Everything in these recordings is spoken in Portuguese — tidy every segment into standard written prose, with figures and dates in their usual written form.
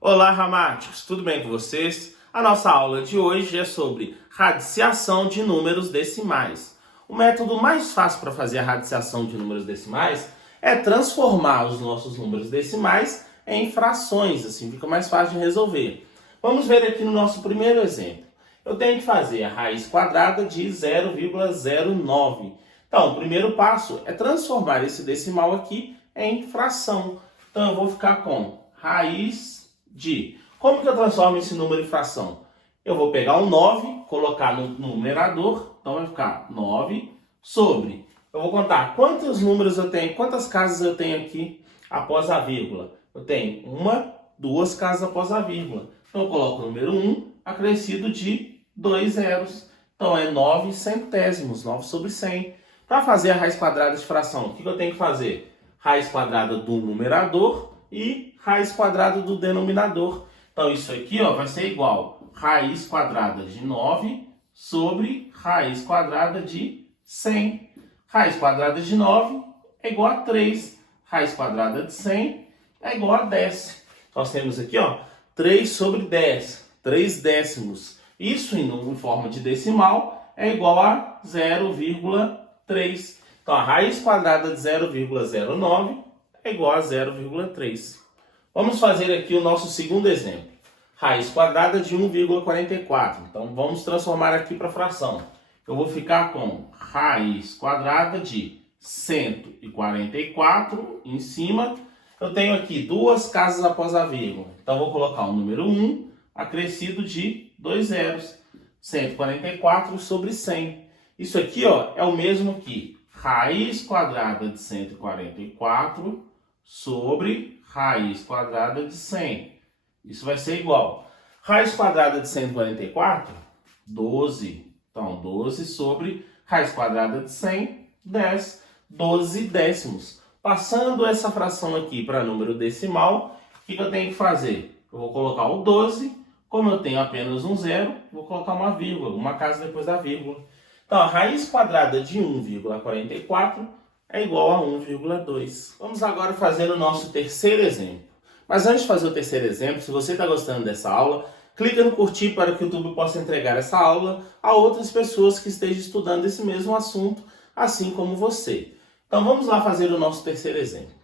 Olá, ramáticos, tudo bem com vocês? A nossa aula de hoje é sobre radiciação de números decimais. O método mais fácil para fazer a radiciação de números decimais é transformar os nossos números decimais em frações, assim fica mais fácil de resolver. Vamos ver aqui no nosso primeiro exemplo. Eu tenho que fazer a raiz quadrada de 0,09. Então, o primeiro passo é transformar esse decimal aqui em fração. Então, eu vou ficar com raiz de... Como que eu transformo esse número em fração? Eu vou pegar um 9, colocar no numerador, então vai ficar 9 sobre... Eu vou contar quantos números eu tenho, quantas casas eu tenho aqui após a vírgula. Eu tenho uma, duas casas após a vírgula. Então eu coloco o número 1 acrescido de 2 zeros. Então é 9 centésimos, 9 sobre 100. Para fazer a raiz quadrada de fração, o que eu tenho que fazer? Raiz quadrada do numerador e raiz quadrada do denominador. Então isso aqui vai ser igual raiz quadrada de 9 sobre raiz quadrada de 100. Raiz quadrada de 9 é igual a 3. Raiz quadrada de 100 é igual a 10. Nós temos aqui 3 sobre 10, 3 décimos. Isso em forma de decimal é igual a 0,3. Então a raiz quadrada de 0,09 é igual a 0,3. Vamos fazer aqui o nosso segundo exemplo. Raiz quadrada de 1,44. Então vamos transformar aqui para fração. Eu vou ficar com raiz quadrada de 144 em cima. Eu tenho aqui duas casas após a vírgula. Então vou colocar o número 1 acrescido de 2 zeros. 144 sobre 100. Isso aqui é o mesmo que raiz quadrada de 144 sobre raiz quadrada de 100. Isso vai ser igual. Raiz quadrada de 144, 12. Então, 12 sobre raiz quadrada de 100, 10. 12 décimos. Passando essa fração aqui para número decimal, o que eu tenho que fazer? Eu vou colocar o 12. Como eu tenho apenas um zero, vou colocar uma vírgula, uma casa depois da vírgula. Então, a raiz quadrada de 1,44 é igual a 1,2. Vamos agora fazer o nosso terceiro exemplo. Mas antes de fazer o terceiro exemplo, se você está gostando dessa aula, clica no curtir para que o YouTube possa entregar essa aula a outras pessoas que estejam estudando esse mesmo assunto, assim como você. Então vamos lá fazer o nosso terceiro exemplo.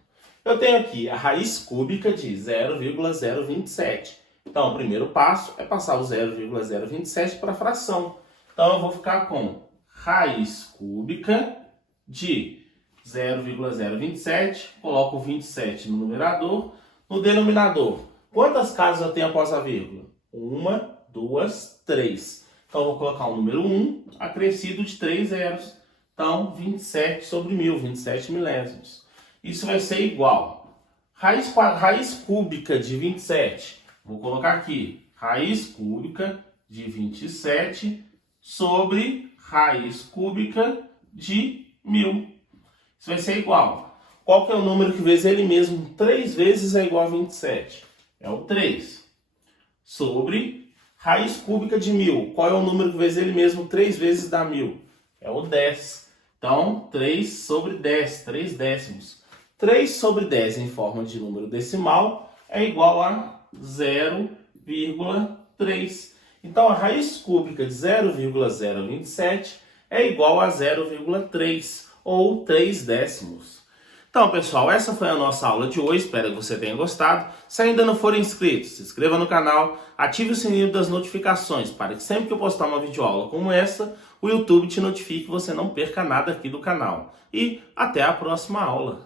Eu tenho aqui a raiz cúbica de 0,027. Então o primeiro passo é passar o 0,027 para a fração. Então eu vou ficar com raiz cúbica de 0,027, coloco o 27 no numerador. No denominador, quantas casas eu tenho após a vírgula? 1, 2, 3. Então, eu vou colocar o número 1 acrescido de 3 zeros. Então, 27 sobre 1000, 27 milésimos. Isso vai ser igual. Raiz cúbica de 27. Vou colocar aqui. Raiz cúbica de 27 sobre raiz cúbica de 1000. Isso vai ser igual. Qual que é o número que vezes ele mesmo 3 vezes é igual a 27? É o 3. Sobre raiz cúbica de 1000. Qual é o número que vezes ele mesmo 3 vezes dá 1000? É o 10. Então, 3 sobre 10, 3 décimos. 3 sobre 10 em forma de número decimal é igual a 0,3. Então, a raiz cúbica de 0,027 é igual a 0,3, ou 3 décimos. Então, pessoal, essa foi a nossa aula de hoje. Espero que você tenha gostado. Se ainda não for inscrito, se inscreva no canal, ative o sininho das notificações para que sempre que eu postar uma videoaula como essa, o YouTube te notifique e você não perca nada aqui do canal. E até a próxima aula.